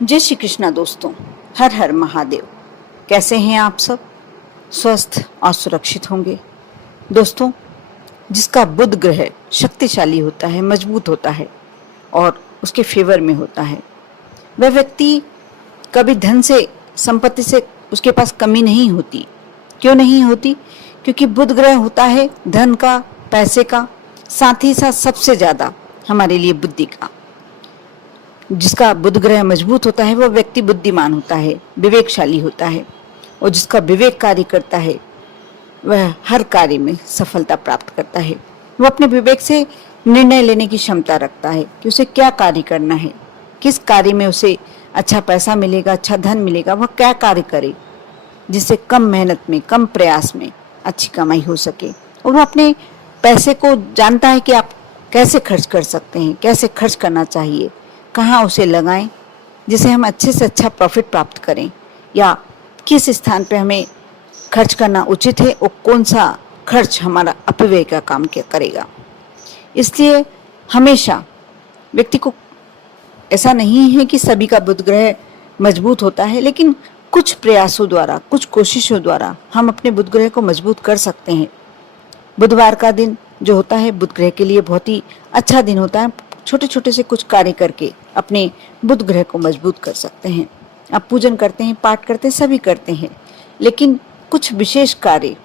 जय श्री कृष्णा दोस्तों। हर हर महादेव। कैसे हैं आप सब? स्वस्थ और सुरक्षित होंगे। दोस्तों, जिसका बुध ग्रह शक्तिशाली होता है, मजबूत होता है और उसके फेवर में होता है, वह व्यक्ति कभी धन से, संपत्ति से उसके पास कमी नहीं होती। क्यों नहीं होती? क्योंकि बुध ग्रह होता है धन का, पैसे का, साथ ही साथ सबसे ज्यादा हमारे लिए बुद्धि का। जिसका बुध ग्रह मजबूत होता है वह व्यक्ति बुद्धिमान होता है, विवेकशाली होता है, और जिसका विवेक कार्य करता है वह हर कार्य में सफलता प्राप्त करता है। वह अपने विवेक से निर्णय लेने की क्षमता रखता है कि उसे क्या कार्य करना है, किस कार्य में उसे अच्छा पैसा मिलेगा, अच्छा धन मिलेगा, वह क्या कार्य करे जिससे कम मेहनत में, कम प्रयास में अच्छी कमाई हो सके। और वह अपने पैसे को जानता है कि आप कैसे खर्च कर सकते हैं, कैसे खर्च करना चाहिए, कहाँ उसे लगाएं जिसे हम अच्छे से अच्छा प्रॉफिट प्राप्त करें, या किस स्थान पे हमें खर्च करना उचित है और कौन सा खर्च हमारा अपव्यय का काम क्या करेगा। इसलिए हमेशा व्यक्ति को, ऐसा नहीं है कि सभी का बुध ग्रह मजबूत होता है, लेकिन कुछ प्रयासों द्वारा, कुछ कोशिशों द्वारा हम अपने बुध ग्रह को मजबूत कर सकते हैं। बुधवार का दिन जो होता है बुध ग्रह के लिए बहुत ही अच्छा दिन होता है। छोटे छोटे से कुछ कार्य करके अपने बुध ग्रह को मजबूत कर सकते हैं। आप पूजन करते हैं, पाठ करते हैं, सभी करते हैं, लेकिन कुछ विशेष कार्य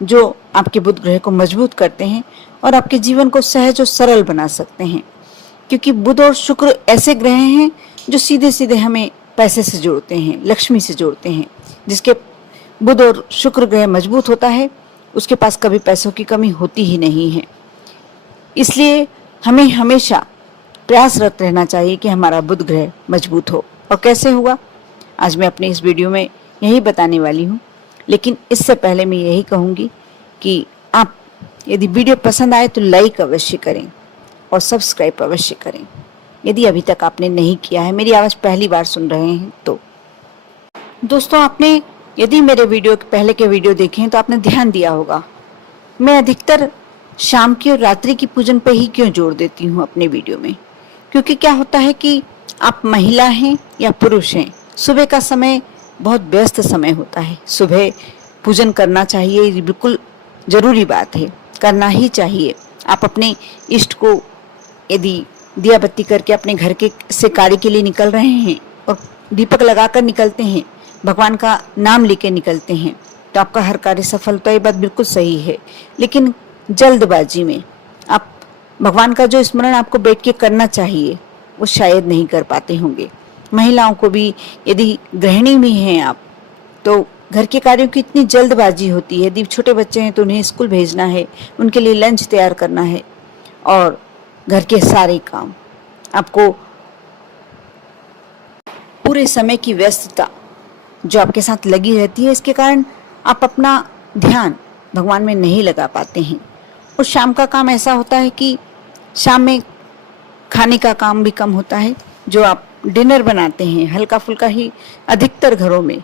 जो आपके बुध ग्रह को मजबूत करते हैं और आपके जीवन को सहज और सरल बना सकते हैं। क्योंकि बुध और शुक्र ऐसे ग्रह हैं जो सीधे सीधे हमें पैसे से जोड़ते हैं, लक्ष्मी से जोड़ते हैं। जिसके बुध और शुक्र ग्रह मजबूत होता है उसके पास कभी पैसों की कमी होती ही नहीं है। इसलिए हमें हमेशा प्रयासरत रहना चाहिए कि हमारा बुध ग्रह मजबूत हो। और कैसे होगा, आज मैं अपने इस वीडियो में यही बताने वाली हूँ। लेकिन इससे पहले मैं यही कहूँगी कि आप यदि वीडियो पसंद आए तो लाइक अवश्य करें और सब्सक्राइब अवश्य करें, यदि अभी तक आपने नहीं किया है, मेरी आवाज़ पहली बार सुन रहे हैं तो। दोस्तों, आपने यदि मेरे वीडियो पहले के वीडियो देखे हैं तो आपने ध्यान दिया होगा, मैं अधिकतर शाम की और रात्रि की पूजन पे ही क्यों जोर देती हूँ अपने वीडियो में। क्योंकि क्या होता है कि आप महिला हैं या पुरुष हैं, सुबह का समय बहुत व्यस्त समय होता है। सुबह पूजन करना चाहिए, ये बिल्कुल जरूरी बात है, करना ही चाहिए। आप अपने इष्ट को यदि दिया बत्ती करके अपने घर के से कार्य के लिए निकल रहे हैं और दीपक लगाकर निकलते हैं, भगवान का नाम लेके निकलते हैं, तो आपका हर कार्य सफल होता है। ये बात बिल्कुल सही है। लेकिन जल्दबाजी में आप भगवान का जो स्मरण आपको बैठ के करना चाहिए वो शायद नहीं कर पाते होंगे। महिलाओं को भी, यदि गृहिणी में हैं आप, तो घर के कार्यों की इतनी जल्दबाजी होती है। यदि छोटे बच्चे हैं तो उन्हें स्कूल भेजना है, उनके लिए लंच तैयार करना है और घर के सारे काम, आपको पूरे समय की व्यस्तता जो आपके साथ लगी रहती है, इसके कारण आप अपना ध्यान भगवान में नहीं लगा पाते हैं। और शाम का काम ऐसा होता है कि शाम में खाने का काम भी कम होता है। जो आप डिनर बनाते हैं, हल्का फुल्का ही, अधिकतर घरों में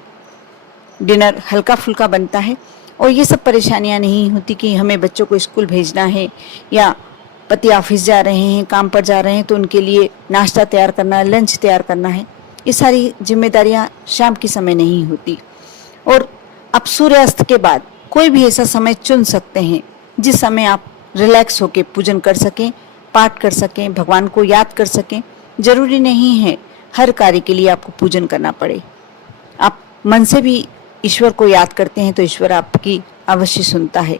डिनर हल्का फुल्का बनता है। और ये सब परेशानियां नहीं होती कि हमें बच्चों को स्कूल भेजना है या पति ऑफिस जा रहे हैं, काम पर जा रहे हैं, तो उनके लिए नाश्ता तैयार करना है, लंच तैयार करना है। ये सारी जिम्मेदारियां शाम के समय नहीं होती। और आप सूर्यास्त के बाद कोई भी ऐसा समय चुन सकते हैं जिस समय आप रिलैक्स होकर पूजन कर सकें, पाठ कर सकें, भगवान को याद कर सकें। जरूरी नहीं है हर कार्य के लिए आपको पूजन करना पड़े। आप मन से भी ईश्वर को याद करते हैं तो ईश्वर आपकी अवश्य सुनता है।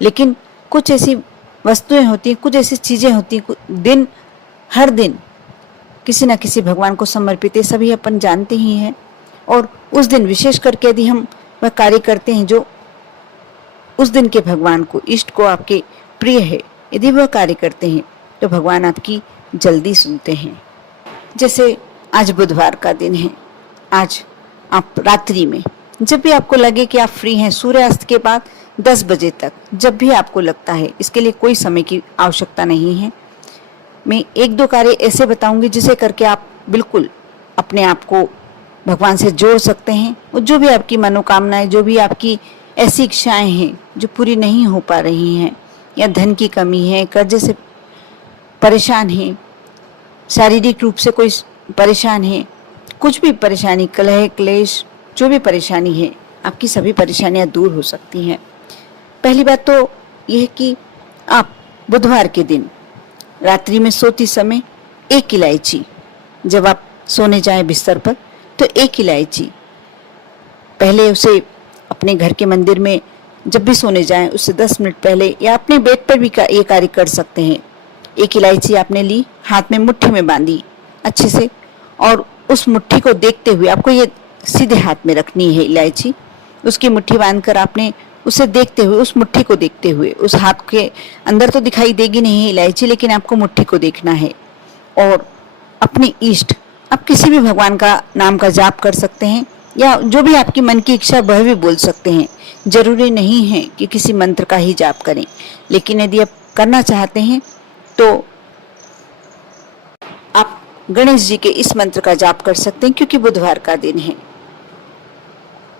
लेकिन कुछ ऐसी वस्तुएं होती हैं, कुछ ऐसी चीजें होती हैं, दिन हर दिन किसी न किसी भगवान को समर्पित है, सभी अपन जानते ही हैं। और उस दिन विशेष करके यदि हम वह कार्य करते हैं जो उस दिन के भगवान को, इष्ट को आपके प्रिय है, यदि वह कार्य करते हैं तो भगवान आपकी जल्दी सुनते हैं। जैसे आज बुधवार का दिन है, आज आप रात्रि में जब भी आपको लगे कि आप फ्री हैं, सूर्यास्त के बाद 10 बजे तक जब भी आपको लगता है, इसके लिए कोई समय की आवश्यकता नहीं है। मैं एक दो कार्य ऐसे बताऊंगी जिसे करके आप बिल्कुल अपने आप को भगवान से जोड़ सकते हैं। और जो भी आपकी मनोकामनाएं, जो भी आपकी ऐसी इच्छाएं हैं जो पूरी नहीं हो पा रही हैं, या धन की कमी है, कर्जे से परेशान हैं, शारीरिक रूप से कोई परेशान है, कुछ भी परेशानी, कलह क्लेश, जो भी परेशानी है, आपकी सभी परेशानियां दूर हो सकती हैं। पहली बात तो यह है कि आप बुधवार के दिन रात्रि में सोते समय एक इलायची, जब आप सोने जाएं बिस्तर पर तो एक इलायची पहले उसे अपने घर के मंदिर में जब भी सोने जाएं उससे 10 मिनट पहले या अपने बेड पर भी ये कार्य कर सकते हैं। एक इलायची आपने ली, हाथ में मुट्ठी में बांधी अच्छे से, और उस मुट्ठी को देखते हुए, आपको ये सीधे हाथ में रखनी है इलायची, उसकी मुट्ठी बांधकर आपने उसे देखते हुए, उस मुट्ठी को देखते हुए, उस हाथ के अंदर तो दिखाई देगी नहीं इलायची, लेकिन आपको मुट्ठी को देखना है। और अपने इष्ट, आप किसी भी भगवान का नाम का जाप कर सकते हैं या जो भी आपकी मन की इच्छा वह भी बोल सकते हैं। जरूरी नहीं है कि किसी मंत्र का ही जाप करें, लेकिन यदि आप करना चाहते हैं तो आप गणेश जी के इस मंत्र का जाप कर सकते हैं, क्योंकि बुधवार का दिन है।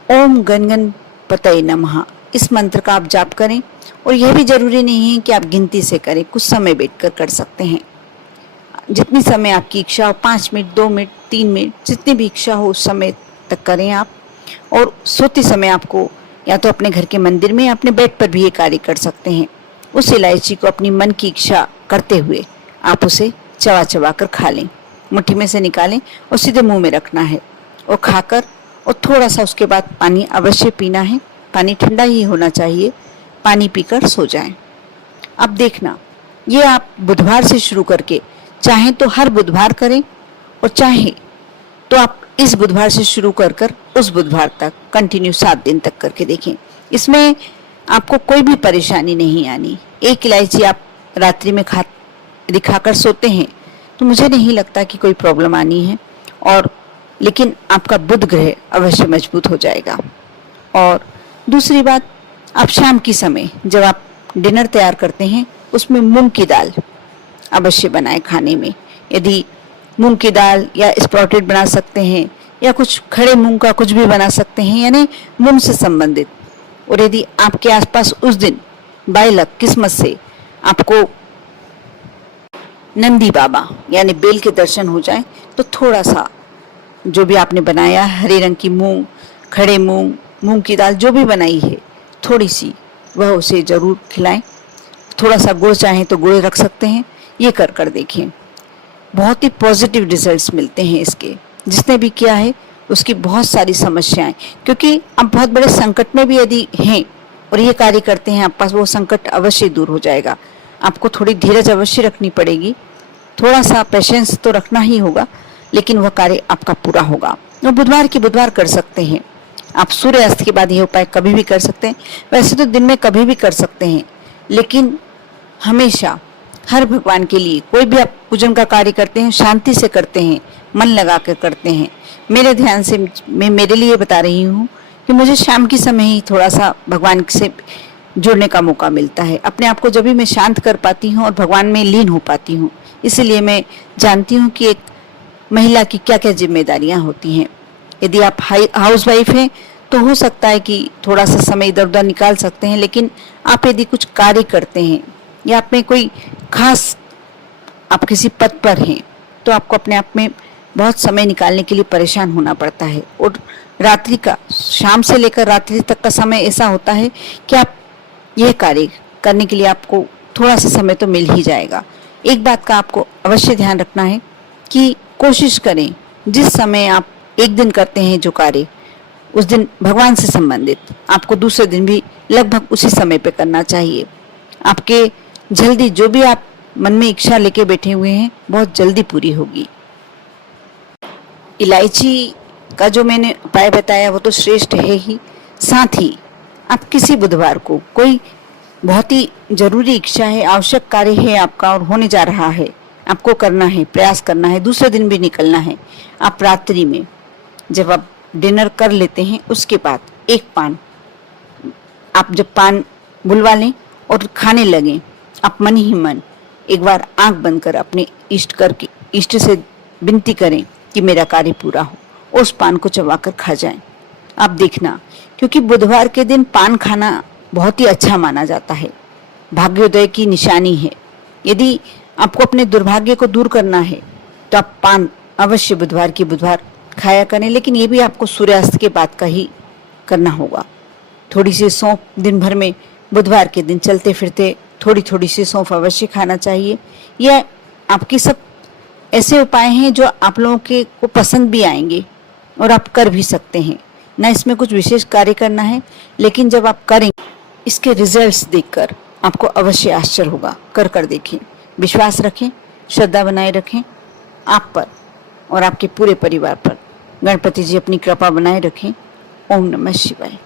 ओम गणपतये नमः, इस मंत्र का आप जाप करें। और यह भी जरूरी नहीं है कि आप गिनती से करें, कुछ समय बैठकर कर सकते हैं। जितनी समय आपकी इच्छा हो, 5 मिनट, 2 मिनट, 3 मिनट, जितनी भी इच्छा हो उस समय तक करें आप। और सोते समय आपको या तो अपने घर के मंदिर में या अपने बेड पर भी ये कार्य कर सकते हैं। उस इलायची को अपनी मन की इच्छा करते हुए आप उसे चबा चबा कर खा लें, मुट्ठी में से निकालें और सीधे मुंह में रखना है और खाकर, और थोड़ा सा उसके बाद पानी अवश्य पीना है। पानी ठंडा ही होना चाहिए। पानी पीकर सो जाएं। अब देखना, ये आप बुधवार से शुरू करके चाहे तो हर बुधवार करें, और चाहे तो आप इस बुधवार से शुरू कर उस बुधवार तक कंटिन्यू 7 दिन तक करके देखें। इसमें आपको कोई भी परेशानी नहीं आनी। एक इलायची आप रात्रि में खाकर सोते हैं तो मुझे नहीं लगता कि कोई प्रॉब्लम आनी है, और लेकिन आपका बुध ग्रह अवश्य मजबूत हो जाएगा। और दूसरी बात, आप शाम की समय जब आप डिनर तैयार करते हैं उसमें मूंग की दाल अवश्य बनाएं खाने में। यदि मूंग की दाल या स्प्राउटेड बना सकते हैं या कुछ खड़े मूंग का कुछ भी बना सकते हैं, यानी मूंग से संबंधित। और यदि आपके आसपास उस दिन बाय लक किस्मत से आपको नंदी बाबा यानी बेल के दर्शन हो जाए तो थोड़ा सा जो भी आपने बनाया, हरे रंग की मूंग, खड़े मूंग, मूंग की दाल जो भी बनाई है, थोड़ी सी वह उसे जरूर खिलाएं। थोड़ा सा गुड़ चाहें तो गुड़ रख सकते हैं। ये कर देखें, बहुत ही पॉजिटिव रिजल्ट्स मिलते हैं इसके। जिसने भी किया है उसकी बहुत सारी समस्याएं, क्योंकि आप बहुत बड़े संकट में भी यदि हैं और ये कार्य करते हैं, आप पास वो संकट अवश्य दूर हो जाएगा। आपको थोड़ी धीरज अवश्य रखनी पड़ेगी, थोड़ा सा पेशेंस तो रखना ही होगा, लेकिन वह कार्य आपका पूरा होगा। वो बुधवार की बुधवार कर सकते हैं। आप सूर्य अस्त के बाद यह उपाय कभी भी कर सकते हैं। वैसे तो दिन में कभी भी कर सकते हैं, लेकिन हमेशा हर भगवान के लिए कोई भी आप पूजन का कार्य करते हैं, शांति से करते हैं, मन लगा कर करते हैं। मेरे ध्यान से मैं मेरे लिए बता रही हूँ कि मुझे शाम के समय ही थोड़ा सा भगवान से जुड़ने का मौका मिलता है। अपने आप को जब भी मैं शांत कर पाती हूँ और भगवान में लीन हो पाती हूँ, इसीलिए मैं जानती हूँ कि एक महिला की क्या क्या जिम्मेदारियां होती हैं। यदि आप हाउस वाइफ हैं तो हो सकता है कि थोड़ा सा समय इधर उधर निकाल सकते हैं, लेकिन आप यदि कुछ कार्य करते हैं या आप में कोई खास, आप किसी पद पर हैं, तो आपको अपने आप में बहुत समय निकालने के लिए परेशान होना पड़ता है। और रात्रि का, शाम से लेकर रात्रि तक का समय ऐसा होता है कि आप यह कार्य करने के लिए आपको थोड़ा सा समय तो मिल ही जाएगा। एक बात का आपको अवश्य ध्यान रखना है कि कोशिश करें जिस समय आप एक दिन करते हैं जो कार्य, उस दिन भगवान से संबंधित आपको दूसरे दिन भी लगभग उसी समय पे करना चाहिए। आपके जल्दी जो भी आप मन में इच्छा लेके बैठे हुए हैं बहुत जल्दी पूरी होगी। इलायची का जो मैंने उपाय बताया वो तो श्रेष्ठ है ही, साथ ही आप किसी बुधवार को कोई बहुत ही जरूरी इच्छा है, आवश्यक कार्य है आपका और होने जा रहा है, आपको करना है, प्रयास करना है, दूसरे दिन भी निकलना है। आप रात्रि में जब आप डिनर कर लेते हैं उसके बाद एक पान, आप जब पान बुलवा लें और खाने लगें, आप मन ही मन एक बार आंख बंद कर अपने इष्ट से विनती करें कि मेरा कार्य पूरा हो, उस पान को चबाकर खा जाएं। आप देखना, क्योंकि बुधवार के दिन पान खाना बहुत ही अच्छा माना जाता है, भाग्योदय की निशानी है। यदि आपको अपने दुर्भाग्य को दूर करना है तो आप पान अवश्य बुधवार की बुधवार खाया करें, लेकिन ये भी आपको सूर्यास्त के बाद का ही करना होगा। थोड़ी सी सौंफ दिन भर में, बुधवार के दिन चलते फिरते थोड़ी थोड़ी सी सौंफ अवश्य खाना चाहिए। यह आपकी सब ऐसे उपाय हैं जो आप लोगों के को पसंद भी आएंगे और आप कर भी सकते हैं। ना इसमें कुछ विशेष कार्य करना है, लेकिन जब आप करेंगे इसके रिजल्ट्स देखकर आपको अवश्य आश्चर्य होगा। कर देखें, विश्वास रखें, श्रद्धा बनाए रखें आप पर और आपके पूरे परिवार पर। गणपति जी अपनी कृपा बनाए रखें। ओम नमः शिवाय।